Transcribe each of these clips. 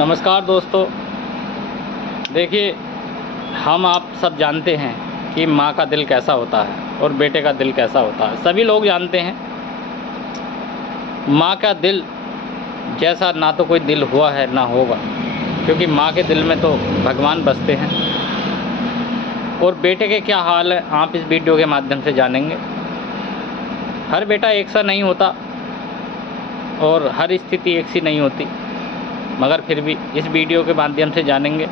नमस्कार दोस्तों। देखिए, हम आप सब जानते हैं कि माँ का दिल कैसा होता है और बेटे का दिल कैसा होता है। सभी लोग जानते हैं माँ का दिल जैसा ना तो कोई दिल हुआ है ना होगा, क्योंकि माँ के दिल में तो भगवान बसते हैं। और बेटे के क्या हाल है आप इस वीडियो के माध्यम से जानेंगे। हर बेटा एक सा नहीं होता और हर स्थिति एक सी नहीं होती, मगर फिर भी इस वीडियो के माध्यम से जानेंगे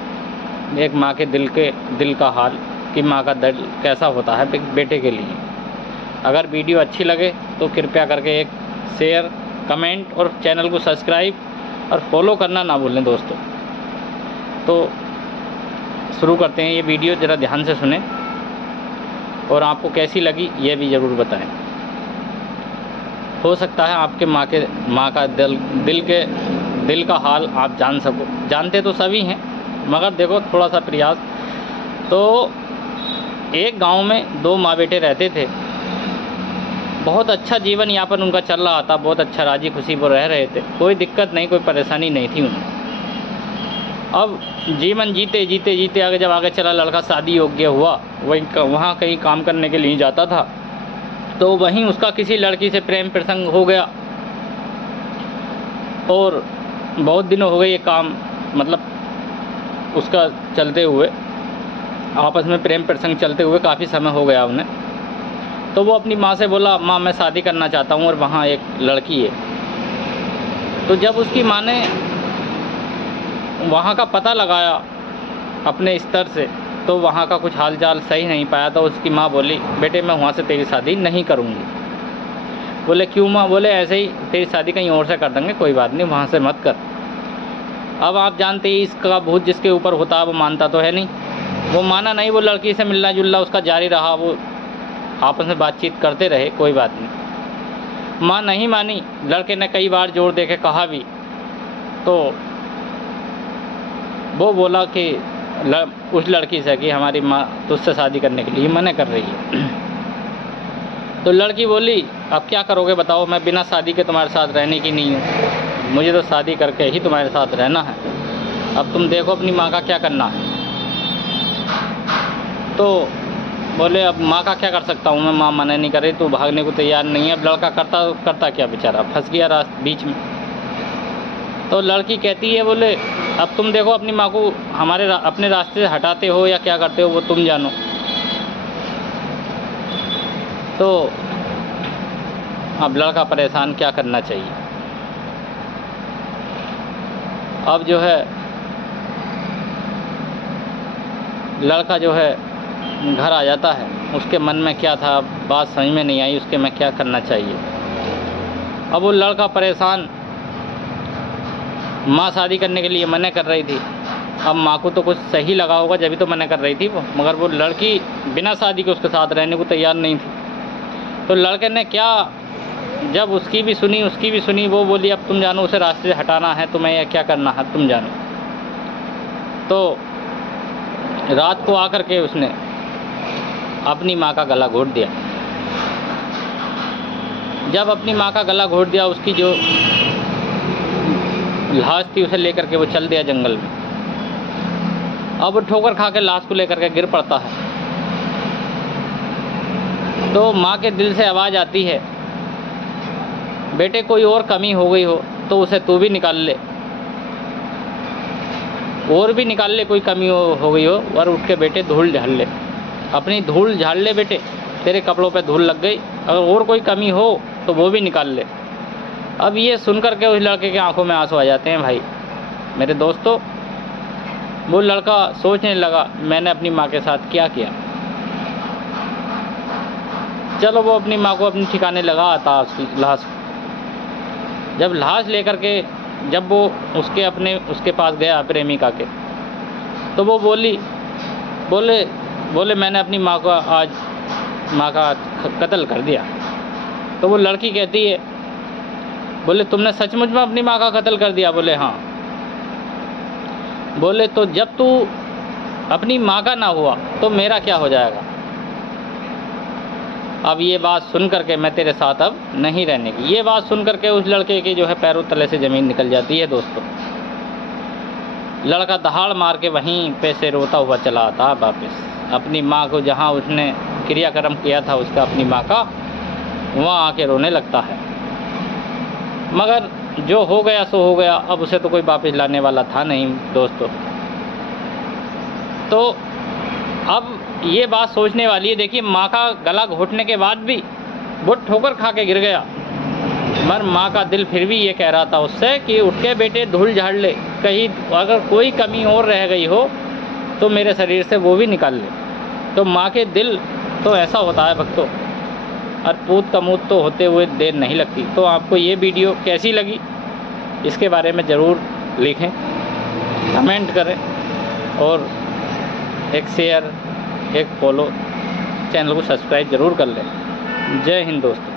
एक माँ के दिल का हाल कि माँ का दिल कैसा होता है बेटे के लिए। अगर वीडियो अच्छी लगे तो कृपया करके एक शेयर, कमेंट और चैनल को सब्सक्राइब और फॉलो करना ना भूलें दोस्तों। तो शुरू करते हैं ये वीडियो, ज़रा ध्यान से सुनें और आपको कैसी लगी ये भी ज़रूर बताएं। हो सकता है आपके माँ का दिल का हाल आप जान सको। जानते तो सभी हैं, मगर देखो थोड़ा सा प्रयास। तो एक गांव में दो माँ बेटे रहते थे। बहुत अच्छा जीवन यापन उनका चल रहा था, बहुत अच्छा राजी खुशी वो रह रहे थे, कोई दिक्कत नहीं, कोई परेशानी नहीं थी उन्हें। अब जीवन जीते जीते जीते आगे जब आगे चला, लड़का शादी योग्य हुआ, वहाँ कहीं काम करने के लिए जाता था, तो वहीं उसका किसी लड़की से प्रेम प्रसंग हो गया। और बहुत दिनों हो गए ये काम, मतलब उसका चलते हुए, आपस में प्रेम प्रसंग चलते हुए काफ़ी समय हो गया उन्हें। तो वो अपनी माँ से बोला, माँ मैं शादी करना चाहता हूँ और वहाँ एक लड़की है। तो जब उसकी माँ ने वहाँ का पता लगाया अपने स्तर से, तो वहाँ का कुछ हालचाल सही नहीं पाया। तो उसकी माँ बोली, बेटे मैं वहाँ से तेरी शादी नहीं करूँगी। बोले क्यों माँ? बोले ऐसे ही, तेरी शादी कहीं और से कर देंगे, कोई बात नहीं, वहाँ से मत कर। अब आप जानते हैं इसका भूत जिसके ऊपर होता है वो मानता तो है नहीं। वो माना नहीं, वो लड़की से मिलना जुलना उसका जारी रहा, वो आपस में बातचीत करते रहे, कोई बात नहीं। माँ नहीं मानी, लड़के ने कई बार जोर दे के कहा भी, तो वो बोला कि उस लड़की से कि हमारी माँ तुझसे शादी करने के लिए मना कर रही है। तो लड़की बोली, अब क्या करोगे बताओ, मैं बिना शादी के तुम्हारे साथ रहने की नहीं हूँ, मुझे तो शादी करके ही तुम्हारे साथ रहना है। अब तुम देखो अपनी माँ का क्या करना है। तो बोले अब माँ का क्या कर सकता हूँ मैं, माँ मना नहीं कर रही, तो भागने को तैयार नहीं है। अब लड़का करता क्या, बेचारा फंस गया बीच में। तो लड़की कहती है, बोले अब तुम देखो अपनी माँ को अपने रास्ते से हटाते हो या क्या करते हो वो तुम जानो। तो अब लड़का परेशान, क्या करना चाहिए। अब जो है लड़का जो है घर आ जाता है, उसके मन में क्या था बात समझ में नहीं आई उसके, मैं क्या करना चाहिए। अब वो लड़का परेशान, माँ शादी करने के लिए मना कर रही थी। अब माँ को तो कुछ सही लगा होगा जब भी तो मना कर रही थी वो, मगर वो लड़की बिना शादी के उसके साथ रहने को तैयार नहीं थी। तो लड़के ने क्या, जब उसकी भी सुनी, वो बोली अब तुम जानो, उसे रास्ते से हटाना है तुम्हें या क्या करना है तुम जानो। तो रात को आकर के उसने अपनी माँ का गला घोट दिया। जब अपनी माँ का गला घोट दिया, उसकी जो लाश थी उसे लेकर के वो चल दिया जंगल में। अब वो ठोकर खा के लाश को लेकर के गिर पड़ता है। तो माँ के दिल से आवाज़ आती है, बेटे कोई और कमी हो गई हो तो उसे तू भी निकाल ले, और भी निकाल ले, कोई कमी हो गई हो, और उठ के बेटे धूल झाड़ ले, अपनी धूल झाड़ ले बेटे, तेरे कपड़ों पे धूल लग गई, अगर और कोई कमी हो तो वो भी निकाल ले। अब ये सुनकर के उस लड़के की आंखों में आंसू आ जाते हैं। भाई मेरे दोस्तों, वो लड़का सोचने लगा मैंने अपनी माँ के साथ क्या किया। चलो वो अपनी माँ को अपने ठिकाने लगा आता उसकी लाश। जब लाश लेकर के जब वो उसके पास गया प्रेमिका के, तो वो बोले मैंने अपनी माँ का कत्ल कर दिया। तो वो लड़की कहती है, बोले तुमने सचमुच में अपनी माँ का कत्ल कर दिया? बोले हाँ। बोले तो जब तू अपनी माँ का ना हुआ तो मेरा क्या हो जाएगा। अब ये बात सुन करके मैं तेरे साथ अब नहीं रहने की। ये बात सुन करके उस लड़के के जो है पैरों तले से ज़मीन निकल जाती है दोस्तों। लड़का दहाड़ मार के वहीं पे से रोता हुआ चला आता वापस अपनी माँ को, जहाँ उसने क्रियाक्रम किया था उसका अपनी माँ का, वहाँ आके रोने लगता है। मगर जो हो गया सो हो गया, अब उसे तो कोई वापस लाने वाला था नहीं दोस्तों। तो अब ये बात सोचने वाली है। देखिए, माँ का गला घोटने के बाद भी वो ठोकर खा के गिर गया, मगर माँ का दिल फिर भी ये कह रहा था उससे कि उठ के बेटे धूल झाड़ ले, कहीं अगर कोई कमी और रह गई हो तो मेरे शरीर से वो भी निकाल ले। तो माँ के दिल तो ऐसा होता है भक्तों, और पूत कमूत तो होते हुए देर नहीं लगती। तो आपको ये वीडियो कैसी लगी इसके बारे में ज़रूर लिखें, कमेंट करें, और एक शेयर, एक फॉलो, चैनल को सब्सक्राइब ज़रूर कर लें। जय हिंद दोस्तों।